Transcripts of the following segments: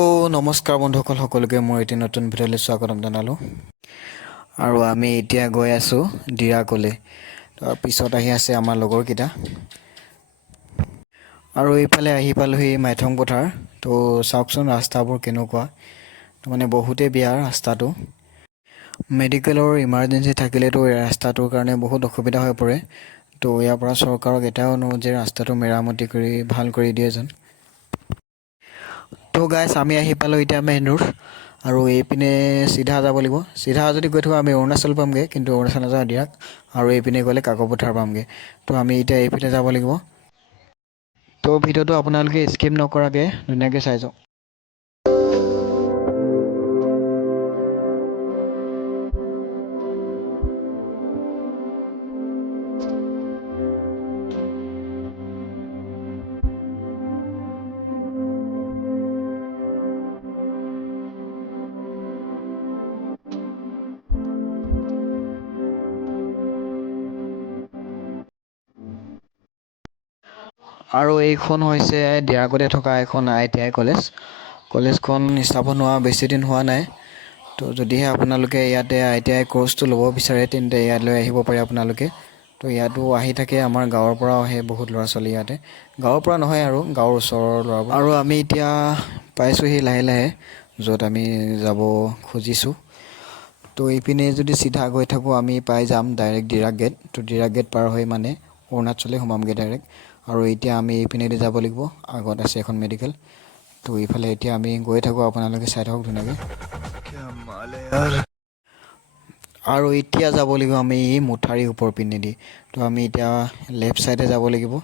তো নমস্কাৰ বন্ধুসকল সকলোকে মোৰ এটি নতুন ভিডিঅ'লৈ স্বাগতম জনালোঁ আৰু আমি এতিয়া গৈ আছোঁ ডিৰাকলৈ। তাৰ পিছত আহি আছে আমাৰ লগৰকেইটা আৰু এইফালে আহি পালোহি মাইথং পথাৰ। তো চাওকচোন ৰাস্তাবোৰ কেনেকুৱা, তো মানে বহুতেই বেয়া ৰাস্তাটো। মেডিকেলৰ ইমাৰ্জেঞ্চি থাকিলেতো এই ৰাস্তাটোৰ কাৰণে বহুত অসুবিধা হৈ পৰে। তো ইয়াৰ পৰা চৰকাৰক এটাই অনুৰোধ যে ৰাস্তাটো মেৰামতি কৰি ভাল কৰি দিয়ে যেন। তো গাইছ আমি আহি পালোঁ এতিয়া মেইন ৰোড আৰু এইপিনে চিধা যাব লাগিব। চিধা যদি গৈ থাকোঁ আমি অৰুণাচল পামগৈ, কিন্তু অৰুণাচল নাযাওঁ ডিৰাক, আৰু এইপিনে গ'লে কাকপথাৰ পামগৈ। তো আমি এতিয়া এইপিনে যাব লাগিব। তো ভিডিঅ'টো আপোনালোকে স্কিপ নকৰাকৈ ধুনীয়াকৈ চাই যাওক। আৰু এইখন হৈছে ডিৰাকতে থকা এখন ITI কলেজখন স্থাপন হোৱা বেছিদিন হোৱা নাই। তো যদিহে আপোনালোকে ইয়াতে ITI কৰ্চটো ল'ব বিচাৰে তেন্তে ইয়ালৈ আহিব পাৰে আপোনালোকে। তো ইয়াতো আহি থাকে, আমাৰ গাঁৱৰ পৰাও আহে বহুত ল'ৰা ছোৱালী ইয়াতে, গাঁৱৰ পৰা নহয় আৰু গাঁৱৰ ওচৰৰ ল'ৰাবোৰ। আৰু আমি এতিয়া পাইছোঁহি লাহে লাহে য'ত আমি যাব খুজিছোঁ। তো এইপিনে যদি চিধা গৈ থাকোঁ আমি পাই যাম ডাইৰেক্ট ডিৰাক গেট। তো ডিৰাক গেট পাৰ হৈ মানে অৰুণাচলে সোমামগৈ ডাইৰেক্ট। আৰু এতিয়া আমি এইপিনেদি যাব লাগিব, আগত আছে এখন মেডিকেল। তো এইফালে এতিয়া আমি গৈ থাকোঁ, আপোনালোকে চাই থাকক ধুনীয়াকৈ। আৰু এতিয়া যাব লাগিব আমি মুঠাৰি ওপৰ পিনেদি। তো আমি এতিয়া লেফ্ট ছাইডে যাব লাগিব।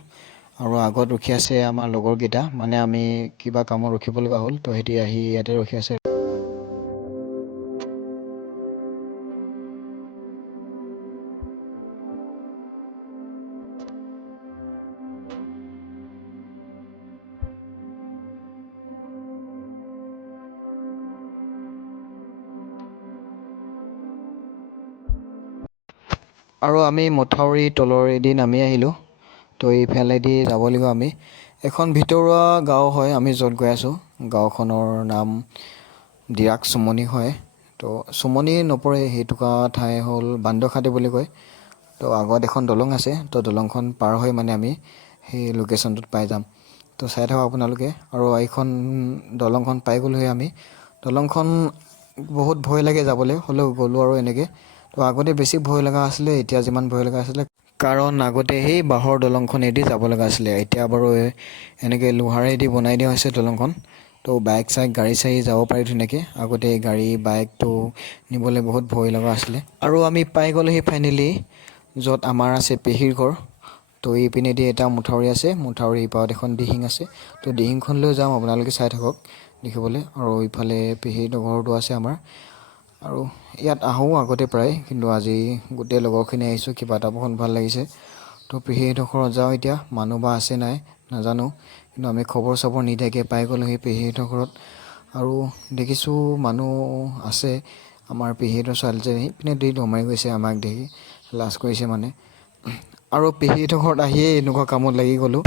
আৰু আগত ৰখি আছে আমাৰ লগৰকেইটা, মানে আমি কিবা কামত ৰখিব লগা হ'ল, তো সিহঁতি আহি ইয়াতে ৰখি আছে। আৰু আমি মথাউৰি তলৰেদি নামি আহিলোঁ। তো এইফালেদি যাব লাগিব আমি। এখন ভিতৰুৱা গাঁও হয় আমি য'ত গৈ আছোঁ। গাঁওখনৰ নাম ডিৰাক চুমনি হয়। তো চুমনি নপৰে, সেইটুকুৰা ঠাই হ'ল বান্দৰখাটি বুলি কয়। তো আগত এখন দলং আছে, তো দলংখন পাৰ হৈ মানে আমি সেই লোকেশ্যনটোত পাই যাম। তো চাই থাকক আপোনালোকে। আৰু এইখন দলংখন পাই গ'লোহি আমি। দলংখন বহুত ভয় লাগে যাবলৈ, হ'লেও গ'লোঁ আৰু এনেকৈ। তো আগতে বেছি ভয় লগা আছিলে, এতিয়া যিমান ভয় লগা আছিলে, কাৰণ আগতে সেই বাঁহৰ দলংখনেদি যাব লগা আছিলে। এতিয়া বাৰু এনেকৈ লোহাৰেদি বনাই দিয়া হৈছে দলংখন। তো বাইক চাইক গাড়ী চাড়ী যাব পাৰি ধুনীয়াকৈ। আগতে গাড়ী বাইকটো নিবলৈ বহুত ভয় লগা আছিলে। আৰু আমি পাই গ'লোহি ফাইনেলি য'ত আমাৰ আছে পেহীৰ ঘৰ। তো এইপিনেদি এটা মথাউৰি আছে, মথাউৰি ইপাৰত এখন দিহিং আছে। তো দিহিংখনলৈ যাম, আপোনালোকে চাই থাকক দেখিবলৈ। আৰু ইফালে পেহীৰ ঘৰটো আছে আমাৰ। আৰু ইয়াত আহোঁ আগতে প্ৰায়, কিন্তু আজি গোটেই লগৰখিনি আহিছোঁ, কিবা এটা বহুত ভাল লাগিছে। তো পেহীহঁতৰ ঘৰত যাওঁ এতিয়া, মানুহ বা আছে নাই নাজানো, কিন্তু আমি খবৰ চবৰ নিদিয়াকৈ পাই গ'লোহি পেহীহঁতৰ ঘৰত। আৰু দেখিছোঁ মানুহ আছে। আমাৰ পেহীহঁতৰ ছোৱালীজনী পিনে দি দমাই গৈছে, আমাক দেখি লাজ কৰিছে মানে। আৰু পেহীহঁতৰ ঘৰত আহিয়ে এনেকুৱা কামত লাগি গ'লোঁ।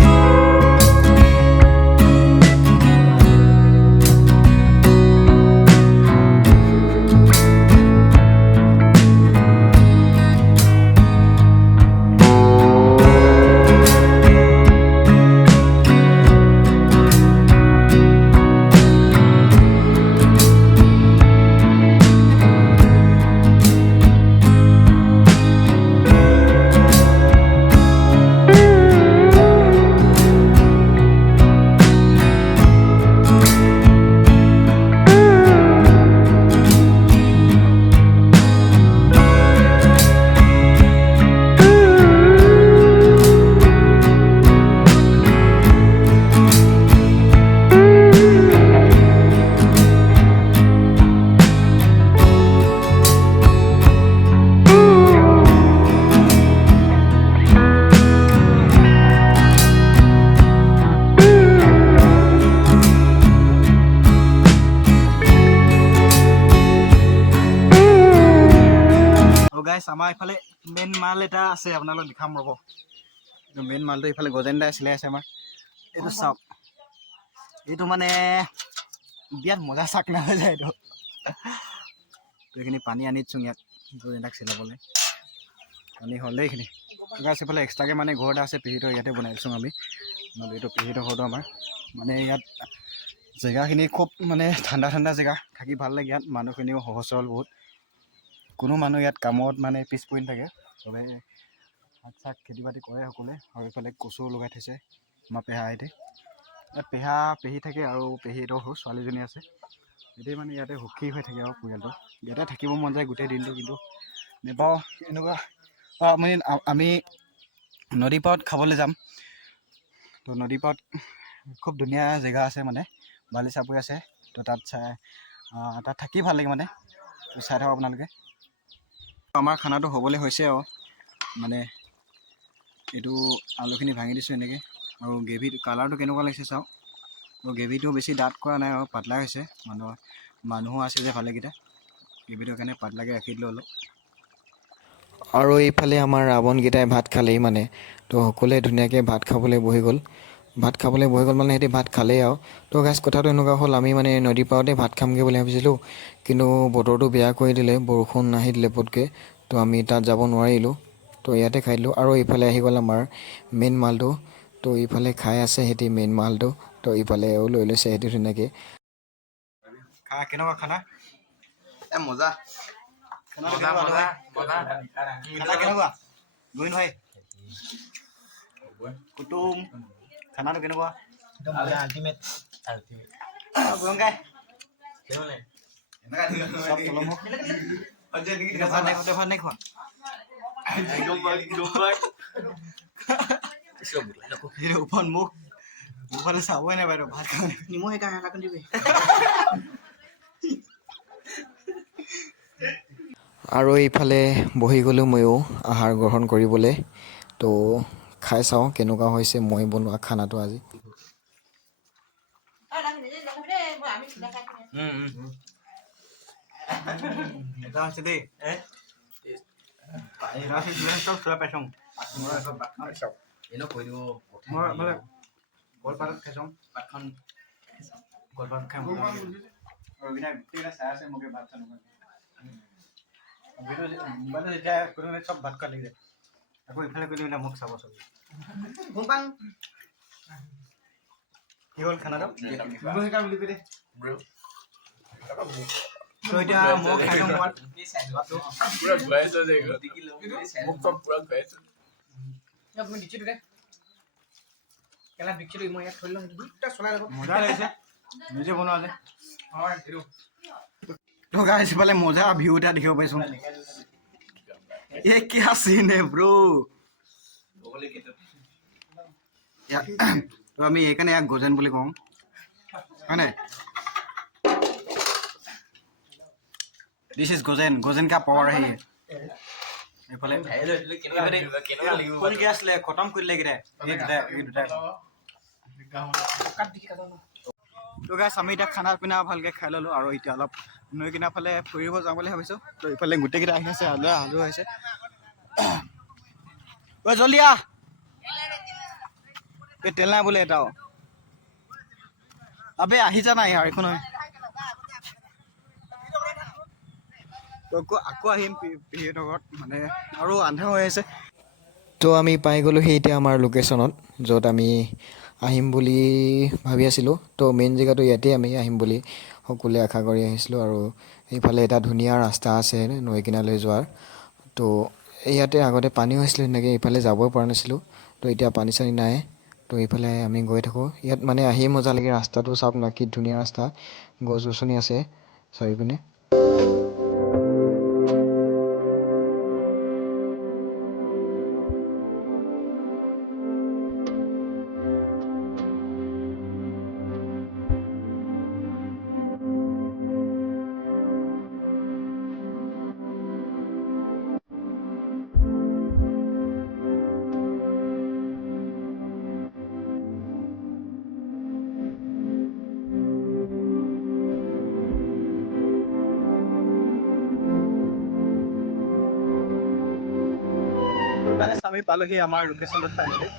গাইছ আমাৰ ইফালে মেইন মাল এটা আছে, আপোনালোক দেখাম ৰ'ব। মেইন মালটো ইফালে গজেন দাই চিলাই আছে আমাৰ। এইটো চাওক, এইটো মানে বিয়াত মজা চাক না হৈ যায় এইটো এইখিনি পানী আনি দিছোঁ ইয়াত তাক চিলাবলৈ পানী হ'লেই এইখিনি গাছ এইফালে এক্সট্ৰাকৈ মানে ঘৰ এটা আছে পেহীহঁতৰ ইয়াতে বনাই দিছোঁ আমি নহ'লে এইটো পেহীহঁতৰ ঘৰটো আমাৰ মানে ইয়াত জেগাখিনি খুব মানে ঠাণ্ডা ঠাণ্ডা জেগা থাকি ভাল লাগে ইয়াত মানুহখিনিও সহজ সৰল বহুত কোনো মানুহ ইয়াত কামত মানে পিছ পৰি নাথাকে চবে শাক চাক খেতি বাতি কৰে সকলোৱে আৰু এইফালে কচু লগাই থৈছে আমাৰ পেহা আইতে ইয়াত পেহী থাকে আৰু পেহীহঁতৰ সৰু ছোৱালীজনী আছে এতিয়া মানে ইয়াতে সুখী হৈ থাকে আৰু পৰিয়ালটো ইয়াতে থাকিব মন যায় গোটেই দিনটো কিন্তু নেপাওঁ এনেকুৱা আমি নদী পাৰত খাবলৈ যাম তো নদী পাৰত খুব ধুনীয়া জেগা আছে মানে বালি চাপৰি আছে তো তাত থাকি ভাল লাগে মানে তো চাই থাকক আপোনালোকে আমাৰ খানাটো হ'বলৈ হৈছে আৰু মানে এইটো আলুখিনি ভাঙি দিছোঁ এনেকৈ আৰু গ্ৰেভিটো কালাৰটো কেনেকুৱা লাগিছে চাওক আৰু গ্ৰেভিটো বেছি ডাঠ কৰা নাই আৰু পাতলা হৈছে মানুহো আছে যে ভালেকেইটা গ্ৰেভিটো কাৰণে পাতলাকৈ ৰাখি দিলোঁ অলপ আৰু এইফালে আমাৰ ৰাৱণকেইটাই ভাত খালেই মানে তো সকলোৱে ধুনীয়াকৈ ভাত খাবলৈ বহি গ'ল মানে সিহঁতি ভাত খালেই আৰু তো গাছ কথাটো এনেকুৱা হ'ল আমি মানে নদী পাৰতে ভাত খামগৈ বুলি ভাবিছিলোঁ কিন্তু বতৰটো বেয়া কৰি দিলে বৰষুণ আহি দিলে পটকৈ তো আমি তাত যাব নোৱাৰিলোঁ তো ইয়াতে খাই দিলোঁ আৰু ইফালে আহি গ'ল আমাৰ মেইন মালটো তো ইফালে খাই আছে সিহঁতি মেইন মালটো তো ইফালেও লৈ লৈছে সিহঁতি ধুনীয়াকৈ কেনেকুৱা খানা মজা কেনেকুৱা গুইন হয় কুটুম খানাটো কেনেকুৱা আল্টিমেট মুখলে চাবই নাই বাইদেউ ভাত খাব নিমখ সেইকাৰণে দিবি আৰু এইফালে বহি গ'লোঁ ময়ো আহাৰ গ্ৰহণ কৰিবলৈ তো খাই চাওঁ কেনেকুৱা হৈছে মই বনোৱা খানাটো আজি এটা হৈছে দেই কলপাতত খাইছোঁ পাতখন কলপাতত খাই গোটেইকেইটা চাই আছে মোকে ভাত চাই মোবাইলটো যেতিয়া কোনোবাই চব ভাত খোৱা লাগি যায় আকৌ ইফালে কৰি পেলাই মোক চাব চব কি হ'ল খানাটো বুলি কৈ দে এতিয়া মই খাই লওঁ মজা লাগিছে নিজে বনোৱা যে तो गाइस पहले मजा व्यू टा देखियो पाइছো ये क्या सीन है ब्रो तो আমি এখানে এক গজেন বলি কম মানে दिस इज गजन का पावर है ये এফালে কোন গ্যাস লে খতম কৰি লাগিৰে এই দুটা তো গাইছ আমি এটা খানা পিনা ভালকে খাই ললো আৰু এতিয়া অলপ নৈ কিনা ফালে ফুৰিব যাম বুলি ভাবিছো তো ইফালে গোটেইকেইটা আহি আছে আলু হৈছে ঐ জলদি আ এই তেল নাই বোলে এটাও আবে আহি যা না ইয়াৰ একো নহয় তো আকৌ আহিম পেহীহঁতৰ ঘৰত মানে আৰু আন্ধাৰ হৈ আছে তো আমি পাই গ'লোহি এতিয়া আমাৰ লোকেশ্যনত য'ত আমি আহিম বুলি ভাবি আছিলোঁ তো মেইন জেগাটো ইয়াতে আমি আহিম বুলি সকলোৱে আশা কৰি আহিছিলোঁ আৰু এইফালে এটা ধুনীয়া ৰাস্তা আছে নৈ কিনাৰলৈ যোৱাৰ তো ইয়াতে আগতে পানী হৈছিলে সেনেকৈ এইফালে যাবই পৰা নাছিলোঁ তো এতিয়া পানী চানী নাই তো এইফালে আমি গৈ থাকোঁ ইয়াত মানে আহি মজা লাগে ৰাস্তাটো চাওক না কি ধুনীয়া ৰাস্তা গছ গছনি আছে চাৰিওপিনে আমি পালোহি আমাৰ লোকেশ্যনত পাইছোঁ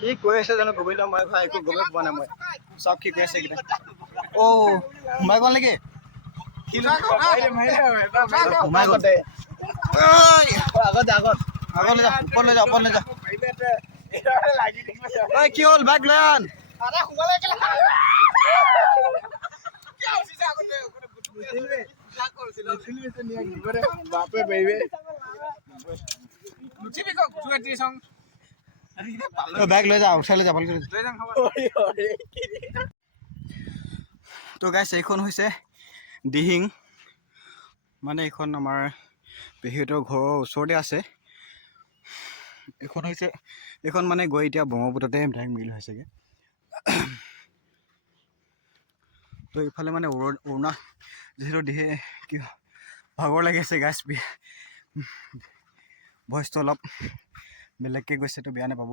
কি কৈ আছে জানো গমেই মই একো গমেই পোৱা নাই মই চব কি কৈ আছে এইকেইটা অ' সোমাই গ'ল নেকি সোমাই গ'ল আগলৈ যা ওপৰলৈ যা ঐ কি হ'ল বাইক লৈ আন বাইক লৈ যা উঠাই যা ভালকৈ তো গাইছ এইখন হৈছে দিহিং মানে এইখন আমাৰ পেহীহঁতৰ ঘৰৰ ওচৰতে আছে এইখন মানে গৈ এতিয়া ব্ৰহ্মপুত্ৰতে ডাইৰেক্ট মিল হৈছেগৈ তো এইফালে মানে অৰুণা যিহেতু দিহে কি ভাগৰ লাগিছে গাইছ ভইচটো অলপ বেলেগকৈ গৈছে তো বেয়া নাপাব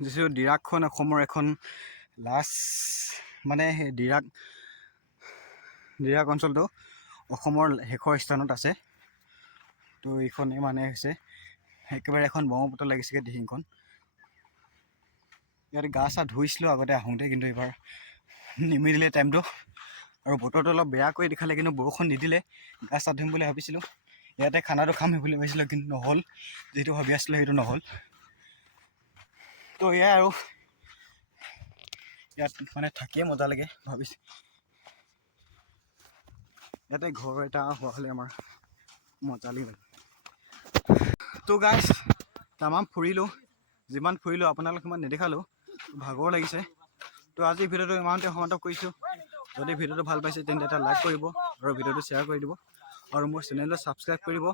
যিহেতু ডিৰাকখন অসমৰ এখন লাষ্ট মানে সেই ডিৰাক অঞ্চলটো অসমৰ শেষৰ স্থানত আছে তো এইখনেই মানে হৈছে একেবাৰে এখন ব্ৰহ্মপুত্ৰ লাগিছেগৈ দিহিংখন ইয়াতে গা চা ধুইছিলোঁ আগতে আহোঁতে কিন্তু এইবাৰ নিমিলিলে টাইমটো আৰু বতৰটো অলপ বেয়া কৰি দেখালে কিন্তু বৰষুণ নিদিলে গা চা ধুম বুলি ভাবিছিলোঁ ইয়াতে খানাটো খাম বুলি ভাবিছিলোঁ কিন্তু নহ'ল যিটো ভাবি আছিলোঁ সেইটো নহ'ল তো এয়াই আৰু ইয়াত মানে থাকিয়ে মজা লাগে ভাবিছোঁ ইয়াতে ঘৰ এটা হোৱা হ'লে আমাৰ মজা লাগে তো গাইছ তামাম ফুৰিলোঁ যিমান ফুৰিলোঁ আপোনালোক সিমান নেদেখালোঁ ভাগৰ লাগিছে তো আজি ভিডিঅ'টো ইমানতে সমাপ্ত কৰিছোঁ যদি ভিডিঅ'টো ভাল পাইছে তেন্তে এটা লাইক কৰিব আৰু ভিডিঅ'টো শ্বেয়াৰ কৰি দিব আৰু মোৰ চেনেলটো ছাবস্ক্ৰাইব কৰিব